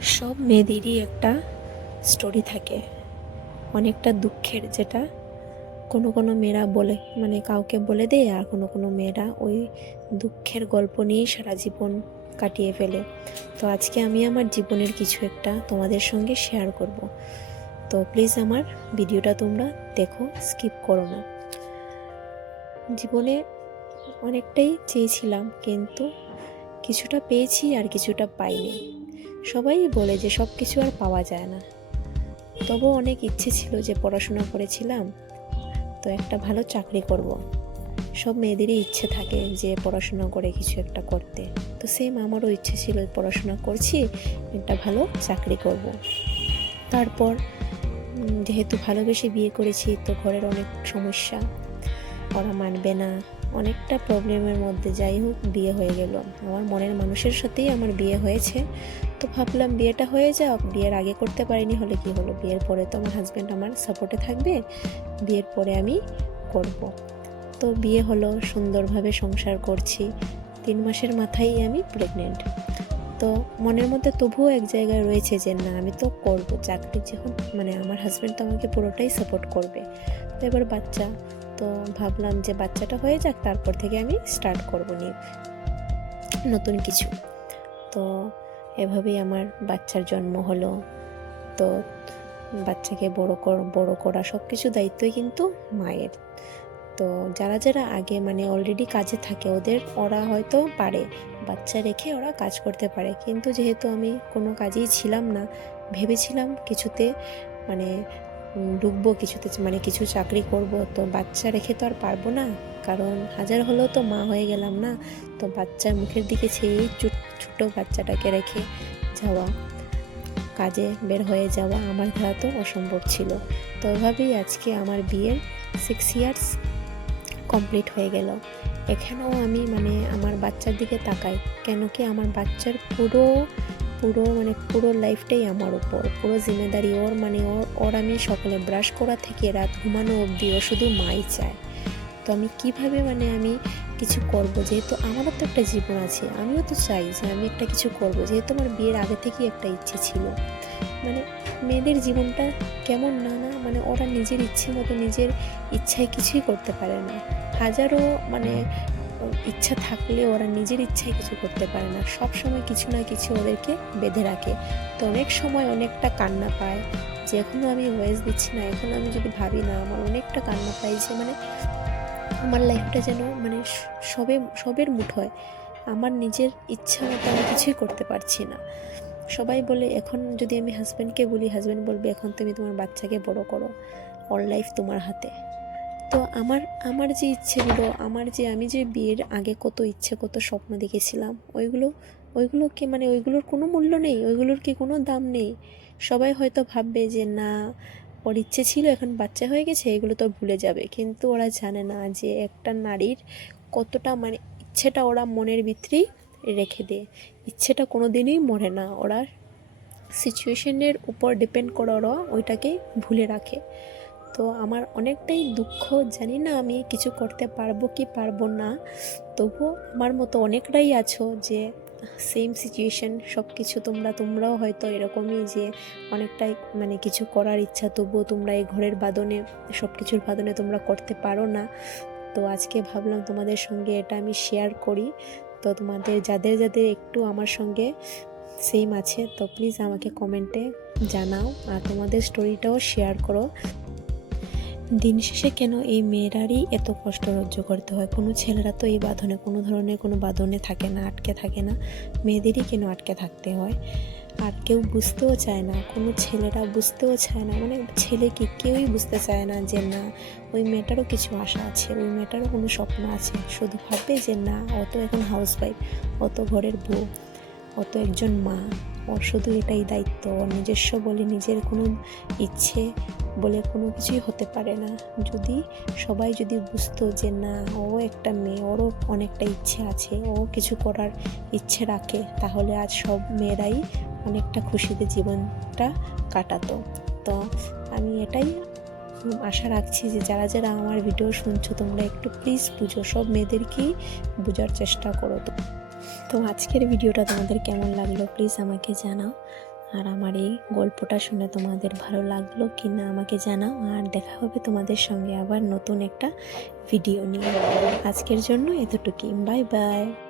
সব মেয়েদেরই একটা স্টোরি থাকে। অনেকটা দুঃখের যেটা। কোনো কোনো মেয়েরা বলে মানে কাউকে বলে দেয় আর কোনো কোনো মেয়েরা ওই দুঃখের গল্প নিয়েই সারা জীবন কাটিয়ে ফেলে। তো আজকে আমি আমার জীবনের কিছু একটা তোমাদের সঙ্গে শেয়ার করব। তো প্লিজ আমার ভিডিওটা তোমরা দেখো স্কিপ করো না। জীবনে অনেকটাই চেয়েছিলাম, কিন্তু কিছুটা পেয়েছি আর কিছুটা পাইনি। সবাই বলে যে সব কিছু আর পাওয়া যায় না। তবুও অনেক ইচ্ছে ছিল যে পড়াশোনা করেছিলাম, তো একটা ভালো চাকরি করব। সব মেয়েদেরই ইচ্ছে থাকে যে পড়াশোনা করে কিছু একটা করতে। তো সেম আমারও ইচ্ছে ছিল পড়াশোনা করছি, একটা ভালো চাকরি করব। তারপর যেহেতু ভালোবেসে বিয়ে করেছি, তো ঘরের অনেক সমস্যা। ওরা মানবে না। অনেকটা প্রবলেমের মধ্যে যাই হোক, বিয়ে হয়ে গেল। আমার মনের মানুষের সাথেই আমার বিয়ে হয়েছে। তো ভাবলাম বিয়েটা হয়ে যাক। বিয়ের আগে করতে পারিনি হলে কি হলো? বিয়ের পরে তো আমার হাজব্যান্ড আমার সাপোর্টে থাকবে। বিয়ের পরে আমি করব। তো বিয়ে হলো, সুন্দরভাবে সংসার করছি। তিন মাসের মাথায় আমি প্রেগনেন্ট তো মনের মধ্যে তবুও এক জায়গায় রয়েছে যে, না, আমি তো করব। চাকরি যখন মানে আমার হাজব্যান্ড তো আমাকে পুরোটাই সাপোর্ট করবে। তো এবার বাচ্চা। তো ভাবলাম যে বাচ্চাটা হয়ে যাক, তারপর থেকে আমি স্টার্ট করব নি নতুন কিছু। তো এভাবেই আমার বাচ্চার জন্ম হলো। তো বাচ্চাকে বড় কর, বড় করা সব কিছু দায়িত্বই কিন্তু মায়ের। তো যারা যারা আগে মানে অলরেডি কাজে থাকে ওদের, ওরা হয়তো পারে। বাচ্চা রেখে ওরা কাজ করতে পারে। কিন্তু যেহেতু আমি কোনো কাজেই ছিলাম না, ভেবেছিলাম কিছুতে মানে ঢুকবো কিছুতে মানে কিছু চাকরি করব। তো বাচ্চা রেখে তো আর পারব না, কারণ হাজার হলেও তো মা হয়ে গেলাম না। তো বাচ্চার মুখের দিকে চু- ছোট বাচ্চাটাকে রেখে যাওয়া, কাজে বের হয়ে যাওয়া আমার দ্বারা তো অসম্ভব ছিল। তো ওভাবেই আজকে আমার বিয়ের সিক্স ইয়ার্স কমপ্লিট হয়ে গেল। এখানেও আমি মানে আমার বাচ্চার দিকে তাকাই, কেন কি আমার বাচ্চার পুরো পুরো মানে পুরো লাইফটাই আমার উপর। পুরো জিম্মেদারি ওর মানে ওর ওর আমি সকালে ব্রাশ করা থেকে রাত ঘুমানো অবধি ও শুধু মাই চায়। তো আমি কীভাবে মানে আমি কিছু করব? যেহেতু আমারও তো একটা জীবন আছে, আমিও তো চাই যে আমি একটা কিছু করব। যেহেতু আমার বিয়ের আগে থেকেই একটা ইচ্ছে ছিল। মানে মেয়েদের জীবনটা কেমন না না মানে ওরা নিজের ইচ্ছে মতো নিজের ইচ্ছায় কিছুই করতে পারে না। হাজারো মানে ইচ্ছা থাকলে ওরা নিজের ইচ্ছায় কিছু করতে পারে না। সব সময় কিছু না কিছু ওদেরকে বেঁধে রাখে। তো অনেক সময় অনেকটা কান্না পায়। যে এখনও আমি ভয়েস দিচ্ছি না, এখন আমি যদি ভাবি না, আমার অনেকটা কান্না পাই যে মানে আমার লাইফটা যেন মানে সবে, সবের মুঠোয় আমার নিজের ইচ্ছা মতো আমি কিছুই করতে পারছি না। সবাই বলে, এখন যদি আমি হাজব্যান্ডকে বলি হাজব্যান্ড বলবে, এখন তুমি তোমার বাচ্চাকে বড় করো। অল লাইফ তোমার হাতে। তো আমার আমার যে ইচ্ছেগুলো আমার যে আমি যে বিয়ের আগে কত ইচ্ছে, কত স্বপ্ন দেখেছিলাম, ওইগুলো, ওইগুলোকে মানে ওইগুলোর কোনো মূল্য নেই, ওইগুলোর কি কোনো দাম নেই। সবাই হয়তো ভাববে যে, না, ওর ইচ্ছে ছিল, এখন বাচ্চা হয়ে গেছে, এগুলো তো ভুলে যাবে। কিন্তু ওরা জানে না যে একটা নারীর কতটা মানে ইচ্ছেটা ওরা মনের ভিতরেই রেখে দেয়। ইচ্ছেটা কোনো দিনই মরে না। ওরা সিচুয়েশনের উপর ডিপেন্ড করে ওরা ওইটাকে ভুলে রাখে। তো আমার অনেকটাই দুঃখ, জানি না আমি কিছু করতে পারব কি পারব না। তবুও আমার মতো অনেকটাই আছো যে সেম সিচুয়েশন সব কিছু তোমরা, তোমরাও হয়তো এরকমই যে, অনেকটাই মানে কিছু করার ইচ্ছা, তবুও তোমরা এই ঘরের বাদনে সব কিছুর বাদনে তোমরা করতে পারো না। তো আজকে ভাবলাম তোমাদের সঙ্গে এটা আমি শেয়ার করি। তো তোমাদের, যাদের যাদের একটু আমার সঙ্গে সেম আছে, তো প্লিজ আমাকে কমেন্টে জানাও। আর তোমাদের স্টোরিটাও শেয়ার করো। দিন শেষে কেন এই মেয়েরারই এত কষ্ট সহ্য করতে হয়? কোনো ছেলেরা তো এই বাঁধনে, কোনো ধরনের কোনো বাঁধনে থাকে না, আটকে থাকে না। মেয়েদেরই কেন আটকে থাকতে হয়? আর কেউ বুঝতেও চায় না, কোনো ছেলেরা বুঝতেও চায় না। মানে ছেলে কি কেউই বুঝতে চায় না যে না, ওই মেয়েটারও কিছু আশা আছে, ওই মেয়েটারও কোনো স্বপ্ন আছে। শুধু ভাববে যে না অত এখন হাউস ওয়াইফ অত ঘরের বউ অত একজন মা। ওর শুধু এটাই দায়িত্ব নিজস্ব বলে নিজের কোনো ইচ্ছে বলে কোনো কিছুই হতে পারে না। যদি সবাই যদি বুঝতো যে না, ও একটা মেয়ে, ওরও অনেকটা ইচ্ছে আছে, ও কিছু করার ইচ্ছে রাখে, তাহলে আজ সব মেয়েরাই অনেকটা খুশিতে জীবনটা কাটাতো। তো আমি এটাই আশা রাখছি যে যারা যারা আমার ভিডিও শুনছো, তোমরা একটু প্লিজ বুঝো, সব মেয়েদেরকেই বোঝার চেষ্টা করো। তো তো আজকের ভিডিওটা তোমাদের কেমন লাগল প্লিজ আমাকে জানাও। আর আমার এই গল্পটা শুনে তোমাদের ভালো লাগল কি না আমাকে জানাও। আর দেখা হবে তোমাদের সঙ্গে আবার নতুন একটা ভিডিও নিয়ে। আজকের জন্য এতটুকুই। Bye bye